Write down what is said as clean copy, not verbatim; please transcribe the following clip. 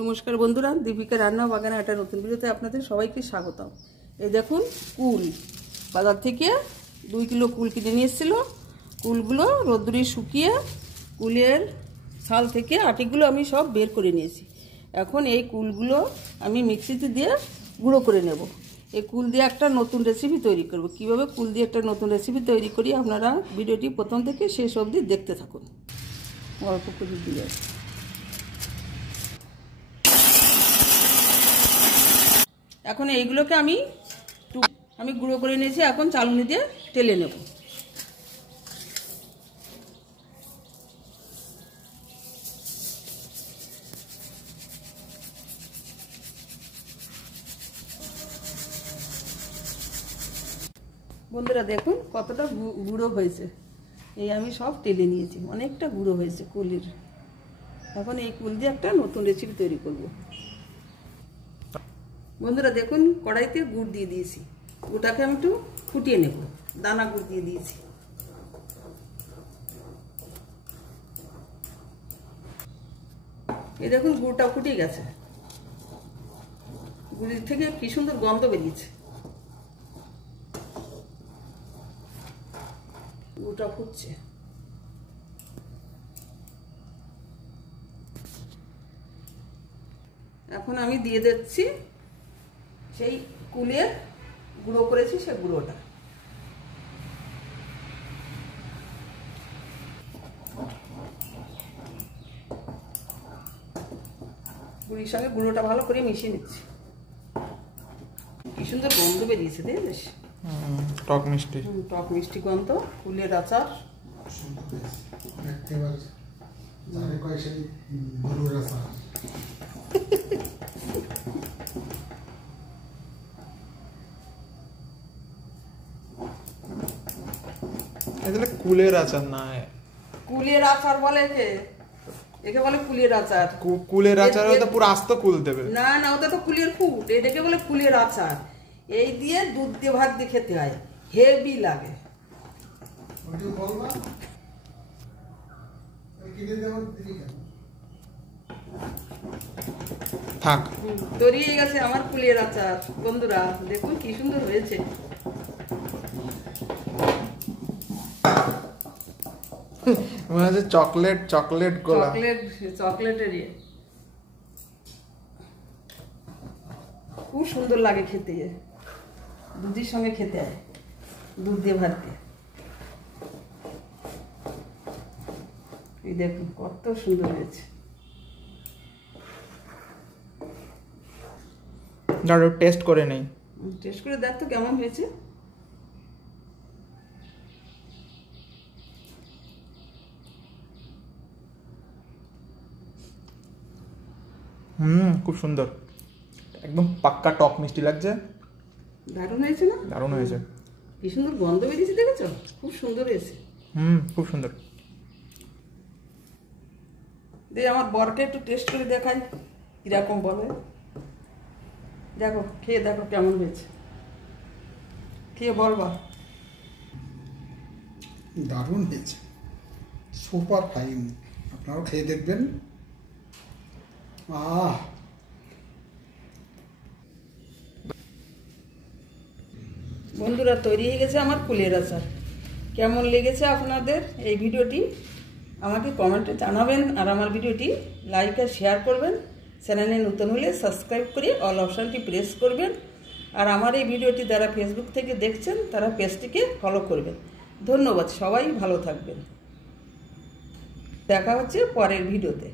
নমস্কার বন্ধুরা, দীপিকা রান্না বাগানে একটা নতুন ভিডিওতে আপনাদের সবাইকে স্বাগতম। এই দেখুন কুল, বাজার থেকে 2 কিলো কুল কিনে নিয়ে এসেছিলো। কুলগুলো রোদ্দুরে শুকিয়ে কুলের ছাল থেকে আটিগুলো আমি সব বের করে নিয়েছি। এখন এই কুলগুলো আমি মিক্সিতে দিয়ে গুঁড়ো করে নেব। এই কুল দিয়ে একটা নতুন রেসিপি তৈরি করব। কিভাবে কুল দিয়ে একটা নতুন রেসিপি তৈরি করি আপনারা ভিডিওটি প্রথম থেকে শেষ অবধি দেখতে থাকুন। অল্প করে দিয়ে এখন এইগুলোকে আমি গুঁড়ো করে নিয়েছি। এখন চালুনি দিয়ে টেলে নেব। বন্ধুরা দেখুন কতটা গুঁড়ো হয়েছে। এই আমি সব টেলে নিয়েছি, অনেকটা গুঁড়ো হয়েছে কুলের। এখন এই কুল দিয়ে একটা নতুন রেসিপি তৈরি করব। বন্ধুরা দেখুন কড়াইতে গুড় দিয়ে দিয়েছি। গুড়টাকে আমি একটু ফুটিয়ে নেব। দানা গুড় দিয়ে দিয়েছি। এই দেখুন গুড়টা ফুটে গেছে। গুড়ের থেকে কি সুন্দর গন্ধ বেরিয়েছে। গুড়টা ফুটছে। এখন আমি দিয়ে দিচ্ছি সেই কুলের গুঁড়ো করেছি সে গুঁড়োটা। গুড়ির সঙ্গে গুঁড়োটা ভালো করে মিশিয়ে নিচ্ছি। কি সুন্দর গন্ধ বেরিয়েছে, দেখেছিস? টক মিষ্টি, টক মিষ্টি গন্ধ কুলের আচার। এগুলো কুলের আচার না, কুলের আচার বলে যে, একে বলে কুলের আচার। কুলের আচার তো পুরো আস্ত কুল দেবে। না না, ওটা তো কুলের ফুট। এটাকে বলে কুলের আচার। এই দিয়ে দুধ দিয়ে ভাত দিয়ে খেতে হয়, হেভি লাগে। থাক, তৈরি হয়ে গেছে আমার কুলের আচার। বন্ধুরা দেখুন কি সুন্দর হয়েছে। মনে হচ্ছে চকলেট গোলা। চকলেটের খুব সুন্দর লাগে খেতে। দুধের সঙ্গে খেতে হয়, দুধ দিয়ে ভাত দিয়ে। এই দেখুন কত সুন্দর হয়েছে। টেস্ট করে নেই। টেস্ট করে দেখ তো কেমন হয়েছে। খুব সুন্দর, একদম পাক্কা টক মিষ্টি লাগছে। দারুণ হয়েছে না? দারুণ হয়েছে। কি সুন্দর গন্ধ বেরিয়েছে, দেখেছো? খুব সুন্দর হয়েছে। খুব সুন্দর। দিয়ে আমার বরকে একটু টেস্ট করে দেখাই কিরকম বলে। দেখো, খেয়ে দেখো কেমন হয়েছে। খেয়ে বলবা। দারুণ হয়েছে, সুপার ফাইন। আপনারাও খেয়ে দেখবেন। বন্ধুরা তৈরি হয়ে গেছে আমার কুলের আচার। কেমন লেগেছে আপনাদের এই ভিডিওটি আমাকে কমেন্টে জানাবেন। আর আমার ভিডিওটি লাইক আর শেয়ার করবেন। চ্যানেলে নতুন হলে সাবস্ক্রাইব করে অল অপশানটি প্রেস করবেন। আর আমার এই ভিডিওটি যারা ফেসবুক থেকে দেখছেন তারা পেজটিকে ফলো করবেন। ধন্যবাদ, সবাই ভালো থাকবেন। দেখা হচ্ছে পরের ভিডিওতে।